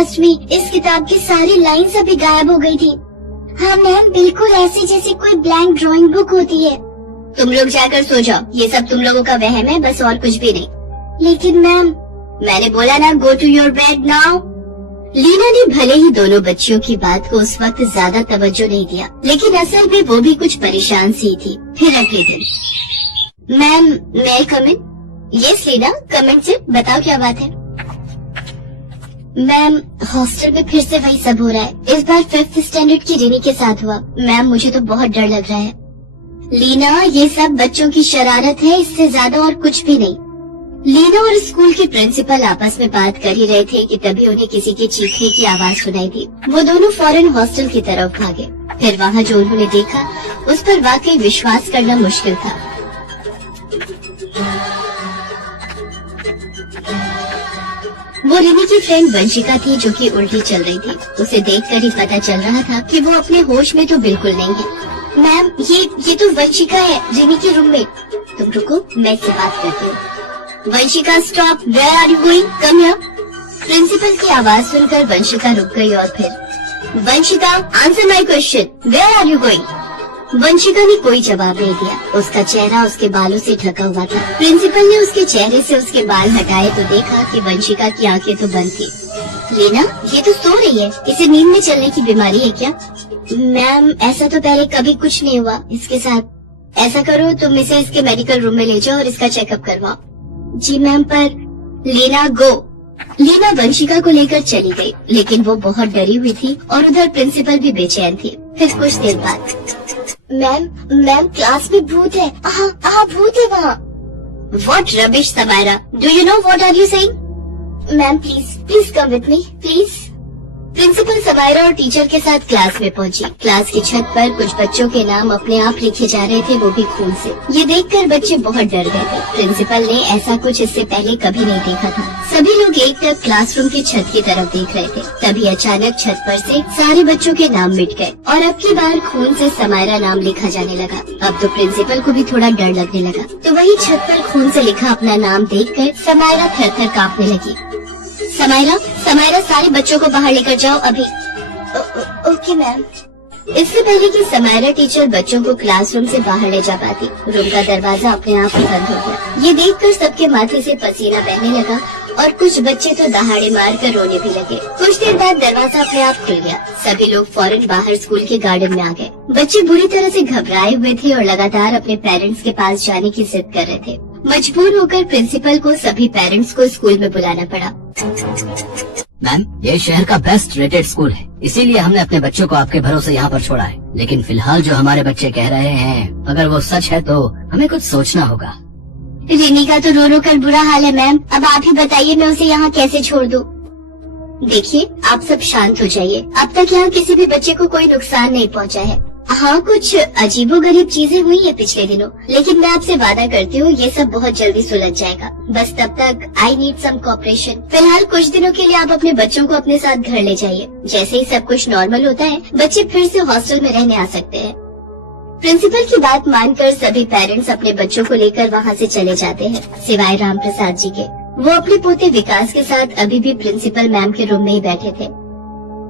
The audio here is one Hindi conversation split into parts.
लास्ट वीक इस किताब की सारी लाइन्स अभी गायब हो गई थी। हाँ मैम, बिल्कुल ऐसे जैसे कोई ब्लैंक ड्राइंग बुक होती है। तुम लोग जाकर सो जाओ, ये सब तुम लोगों का वहम है, बस और कुछ भी नहीं। लेकिन मैम, मैंने बोला ना, go to your bed now. Leena ने भले ही दोनों बच्चियों की बात को उस वक्त ज्यादा तवज्जो नहीं दिया, लेकिन असल में वो भी कुछ परेशान सी थी। फिर अगले दिन, मैम मैं कम इन? यस लीना, कम इन सिर्फ, बताओ क्या बात है। मैम हॉस्टल में फिर से वही सब हो रहा है। इस बार 5th स्टैंडर्ड की रिनी के साथ हुआ। मैम मुझे तो बहुत डर लग रहा है। लीना ये सब बच्चों की शरारत है, इससे ज्यादा और कुछ भी नहीं। लीना और स्कूल के प्रिंसिपल आपस में बात कर ही रहे थे कि तभी उन्हें किसी के चीखने की आवाज सुनाई दी। वो दोनों फौरन हॉस्टल की तरफ भागे। फिर वहाँ जो उन्होंने देखा उस पर वाकई विश्वास करना मुश्किल था। वो रिनी की फ्रेंड वंशिका थी जो कि उल्टी चल रही थी। उसे देखकर ही पता चल रहा था कि वो अपने होश में तो बिल्कुल नहीं है। मैम ये तो वंशिका है, रिनी की रूममेट। तुम रुको, मैं इससे बात करती हूँ। Vanshika stop, where are you going, come here. Principal की आवाज सुनकर वंशिका रुक गई और फिर, Vanshika answer my question, where are you going. Vanshika ने कोई जवाब नहीं दिया। उसका चेहरा उसके बालों से ढका हुआ था। प्रिंसिपल ने उसके चेहरे से उसके बाल हटाए तो देखा कि वंशिका की आंखें तो बंद थी। लीना ये तो सो रही है, इसे नींद में चलने की बीमारी है क्या? मैम ऐसा तो पहले कभी कुछ नहीं हुआ इसके साथ। ऐसा करो तुम इसे इसके मेडिकल रूम में ले जाओ और इसका चेकअप करवाओ। जी मैम, पर लीना गो। लीना वंशिका को लेकर चली गई, लेकिन वो बहुत डरी हुई थी और उधर प्रिंसिपल भी बेचैन थी। फिर कुछ देर बाद, मैम क्लास में भूत है। भूत है वहाँ। What rubbish, Samaira? Do you know what are you saying? Ma'am please come with me please. Principal Samaira और टीचर के साथ क्लास में पहुंची। क्लास की छत पर कुछ बच्चों के नाम अपने आप लिखे जा रहे थे, वो भी खून से। ये देखकर बच्चे बहुत डर गए थे। प्रिंसिपल ने ऐसा कुछ इससे पहले कभी नहीं देखा था। सभी लोग एकटक क्लासरूम की छत की तरफ देख रहे थे। तभी अचानक छत पर से सारे बच्चों के नाम मिट गए और अब की बार खून से समायरा नाम लिखा जाने लगा। अब तो प्रिंसिपल को भी थोड़ा डर लगने लगा। तो वही छत पर खून से लिखा अपना नाम देखकर समायरा थर-थर कांपने लगी। समायरा सारे बच्चों को बाहर लेकर जाओ अभी। Okay ma'am. इससे पहले कि समायरा टीचर बच्चों को क्लासरूम से बाहर ले जा पाती, रूम का दरवाजा अपने आप ही बंद हो गया। ये देखकर सबके माथे से पसीना बहने लगा और कुछ बच्चे तो दहाड़े मारकर रोने भी लगे। कुछ देर बाद दरवाजा अपने आप खुल गया। सभी लोग फौरन बाहर स्कूल के गार्डन में आ गए। बच्चे बुरी तरह से घबराए हुए थे और लगातार अपने पेरेंट्स के पास जाने की जिद कर रहे थे। मजबूर होकर प्रिंसिपल को सभी पेरेंट्स को स्कूल में बुलाना पड़ा। मैम ये शहर का बेस्ट रेटेड स्कूल है, इसीलिए हमने अपने बच्चों को आपके भरोसे यहाँ पर छोड़ा है। लेकिन फिलहाल जो हमारे बच्चे कह रहे हैं, अगर वो सच है तो हमें कुछ सोचना होगा। रिनी का तो रो रो कर बुरा हाल है मैम, अब आप ही बताइए मैं उसे यहाँ कैसे छोड़ दूँ। देखिए आप सब शांत हो जाइए। अब तक यहाँ किसी भी बच्चे को कोई नुकसान नहीं पहुँचा है। हाँ कुछ अजीबोगरीब चीजें हुई है पिछले दिनों, लेकिन मैं आपसे वादा करती हूँ ये सब बहुत जल्दी सुलझ जाएगा। बस तब तक आई नीड सम कोऑपरेशन। फिलहाल कुछ दिनों के लिए आप अपने बच्चों को अपने साथ घर ले जाइए। जैसे ही सब कुछ नॉर्मल होता है बच्चे फिर से हॉस्टल में रहने आ सकते हैं। प्रिंसिपल की बात मानकर सभी पेरेंट्स अपने बच्चों को लेकर वहाँ से चले जाते हैं, सिवाय राम प्रसाद जी के। वो अपने पोते विकास के साथ अभी भी प्रिंसिपल मैम के रूम में ही बैठे थे।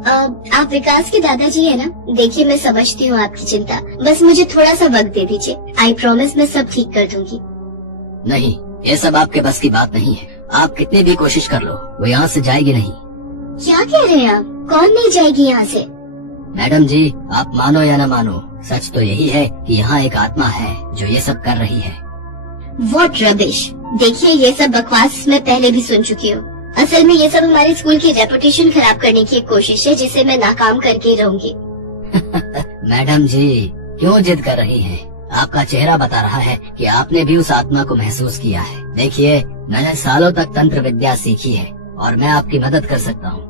आप विकास के दादाजी है ना? देखिए मैं समझती हूँ आपकी चिंता, बस मुझे थोड़ा सा वक्त दे दीजिए। आई प्रॉमिस मैं सब ठीक कर दूंगी। नहीं, ये सब आपके बस की बात नहीं है। आप कितनी भी कोशिश कर लो, वो यहाँ से जाएगी नहीं। क्या कह रहे हैं आप? कौन नहीं जाएगी यहाँ से? मैडम जी आप मानो या न मानो, सच तो यही है कि यहाँ एक आत्मा है जो ये सब कर रही है। What rubbish! देखिए ये सब बकवास मैं पहले भी सुन चुकी हूँ। असल में ये सब हमारे स्कूल की रेपुटेशन खराब करने की एक कोशिश है, जिसे मैं नाकाम करके रहूंगी। मैडम जी क्यों जिद कर रही हैं? आपका चेहरा बता रहा है कि आपने भी उस आत्मा को महसूस किया है। देखिए मैंने सालों तक तंत्र विद्या सीखी है और मैं आपकी मदद कर सकता हूँ।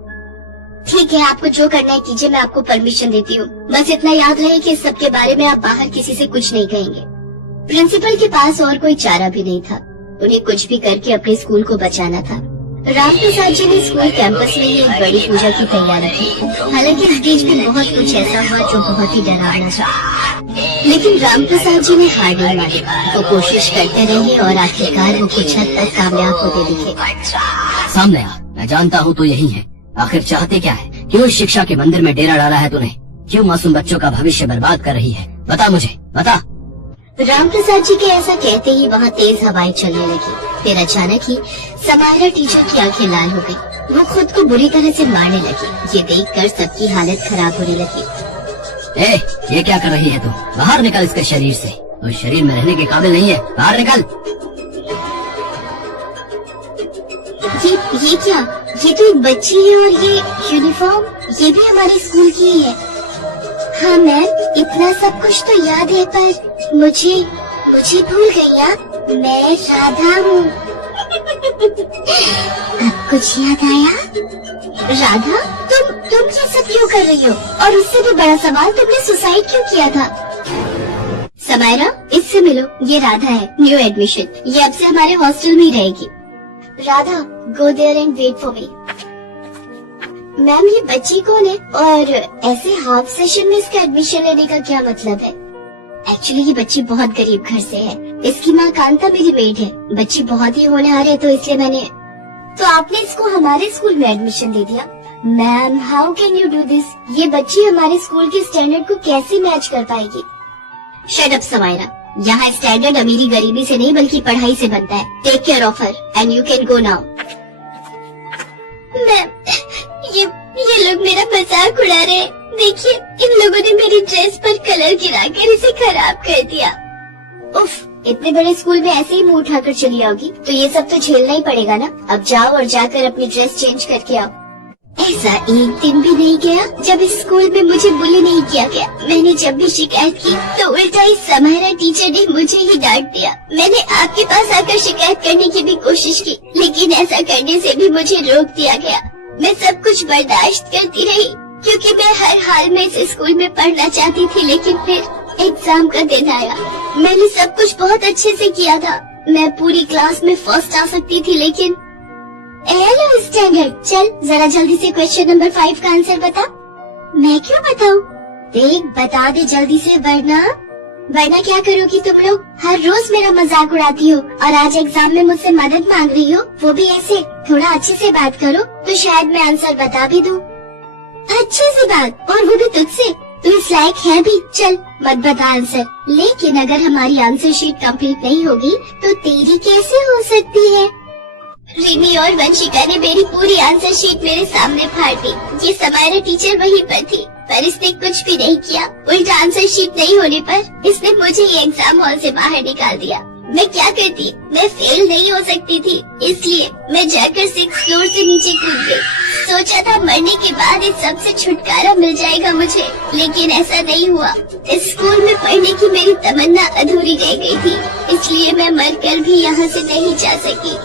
ठीक है, आपको जो करना है कीजिए, मैं आपको परमिशन देती हूँ। बस इतना याद रहे कि इस सब के बारे में आप बाहर किसी से कुछ नहीं कहेंगे। प्रिंसिपल के पास और कोई चारा भी नहीं था, उन्हें कुछ भी करके अपने स्कूल को बचाना था। राम प्रसाद जी ने स्कूल कैंपस में ही एक बड़ी पूजा की तैयारी की। हालांकि इस बीच में बहुत कुछ ऐसा हुआ जो बहुत ही डरावना था, लेकिन राम प्रसाद जी ने हार नहीं मानी। वो कोशिश करते रहे और आखिरकार वो कुछ हद तक कामयाब होते दिखे। सामने आ, मैं जानता हूँ तो यही है। आखिर चाहते क्या है? क्यों इस शिक्षा के मंदिर में डेरा डाला है तूने? क्यों मासूम बच्चों का भविष्य बर्बाद कर रही है? बता मुझे, बता। रामप्रसाद जी के ऐसा कहते ही वहाँ तेज हवाएं चलने लगी। फिर अचानक ही समायरा टीचर की आंखें लाल हो गई। वो खुद को बुरी तरह से मारने लगी। ये देखकर सबकी हालत खराब होने लगी। ये क्या कर रही है तू? बाहर निकल इसके शरीर से। तो शरीर में रहने के काबिल नहीं है, बाहर निकल। ये क्या? ये तो एक बच्ची है और ये यूनिफॉर्म, ये भी हमारे स्कूल की ही है। हाँ मैम, इतना सब कुछ तो याद है, पर मुझे भूल गई आप। मैं राधा हूँ। अब कुछ याद आया? राधा, तुम ये सब क्यों कर रही हो? और उससे भी बड़ा सवाल, तुमने सुसाइड क्यों किया था? समायरा, इससे मिलो। ये राधा है, न्यू एडमिशन। ये अब से हमारे हॉस्टल में ही रहेगी। Radha, go there and wait for me. Ma'am, ये बच्ची कौन है और ऐसे हाफ सेशन में इसका एडमिशन लेने का क्या मतलब है? एक्चुअली ये बच्ची बहुत गरीब घर से है। इसकी माँ कांता मेरी मेड है। बच्ची बहुत ही होनहार है, तो इसलिए तो आपने इसको हमारे स्कूल में एडमिशन दे दिया? Ma'am, how can you do this? ये बच्ची हमारे स्कूल के स्टैंडर्ड को कैसे मैच कर पाएगी? शट अप समायरा, यहाँ स्टैंडर्ड अमीरी गरीबी से नहीं बल्कि पढ़ाई से बनता है। Take care of her and you can go now. Ma'am, ये लोग मेरा मजाक उड़ा रहे हैं। देखिए, इन लोगों ने मेरी ड्रेस पर कलर गिराकर इसे खराब कर दिया। उफ, इतने बड़े स्कूल में ऐसे ही मुंह उठाकर चली आओगी तो ये सब तो झेलना ही पड़ेगा ना। अब जाओ और जाकर अपनी ड्रेस चेंज करके आओ। ऐसा एक दिन भी नहीं गया जब इस स्कूल में मुझे बुली नहीं किया गया। मैंने जब भी शिकायत की तो उल्टा इस समायरा टीचर ने मुझे ही डांट दिया। मैंने आपके पास आकर शिकायत करने की भी कोशिश की, लेकिन ऐसा करने से भी मुझे रोक दिया गया। मैं सब कुछ बर्दाश्त करती रही क्योंकि मैं हर हाल में इस स्कूल में पढ़ना चाहती थी। लेकिन फिर एग्जाम का दिन आया। मैंने सब कुछ बहुत अच्छे से किया था। मैं पूरी क्लास में फर्स्ट आ सकती थी, लेकिन हेलो स्टैंडर्ड, चल जरा जल्दी से क्वेश्चन नंबर 5 का आंसर बता। मैं क्यों बताऊं? देख, बता दे जल्दी से, वरना क्या करोगी तुम लोग? हर रोज मेरा मजाक उड़ाती हो और आज एग्जाम में मुझसे मदद मांग रही हो, वो भी ऐसे। थोड़ा अच्छे से बात करो तो शायद मैं आंसर बता भी दूं। अच्छे से बात, और वो भी तुझसे? तू इस लायक है भी? चल मत बता आंसर, लेकिन अगर हमारी आंसर शीट कंप्लीट नहीं होगी तो तेरी कैसे हो सकती है? रिमी और वंशिका ने मेरी पूरी आंसर शीट मेरे सामने फाड़ दी। ये समायरा टीचर वहीं पर थी, पर इसने कुछ भी नहीं किया। उल्टा आंसर शीट नहीं होने पर इसने मुझे ये एग्जाम हॉल से बाहर निकाल दिया। मैं क्या करती? मैं फेल नहीं हो सकती थी, इसलिए मैं जाकर 6th फ्लोर से नीचे कूद गई। सोचा था मरने के बाद इस सब से छुटकारा मिल जाएगा मुझे, लेकिन ऐसा नहीं हुआ। इस स्कूल में पढ़ने की मेरी तमन्ना अधूरी रह गई थी, इसलिए मैं मरकर भी यहाँ से नहीं जा सकी।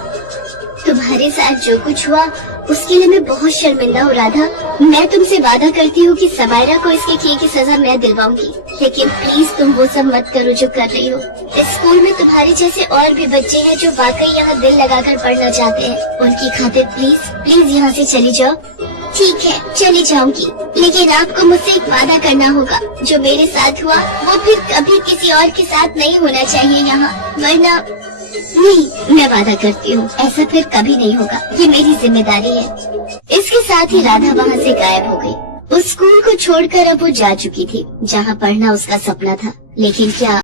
तुम्हारे साथ जो कुछ हुआ उसके लिए मैं बहुत शर्मिंदा हूँ राधा। मैं तुमसे वादा करती हूँ कि समायरा को इसके किए की सजा मैं दिलवाऊंगी, लेकिन प्लीज तुम वो सब मत करो जो कर रही हो। इस स्कूल में तुम्हारे जैसे और भी बच्चे हैं जो वाकई यहाँ दिल लगाकर पढ़ना चाहते हैं। उनकी खातिर प्लीज यहाँ से चली जाओ। ठीक है, चली जाऊंगी, लेकिन आपको मुझसे एक वादा करना होगा। जो मेरे साथ हुआ वो फिर कभी किसी और के साथ नहीं होना चाहिए यहाँ, वरना नहीं, मैं वादा करती हूँ ऐसा फिर कभी नहीं होगा। ये मेरी जिम्मेदारी है। इसके साथ ही राधा वहाँ से गायब हो गई। उस स्कूल को छोड़कर अब वो जा चुकी थी जहाँ पढ़ना उसका सपना था। लेकिन क्या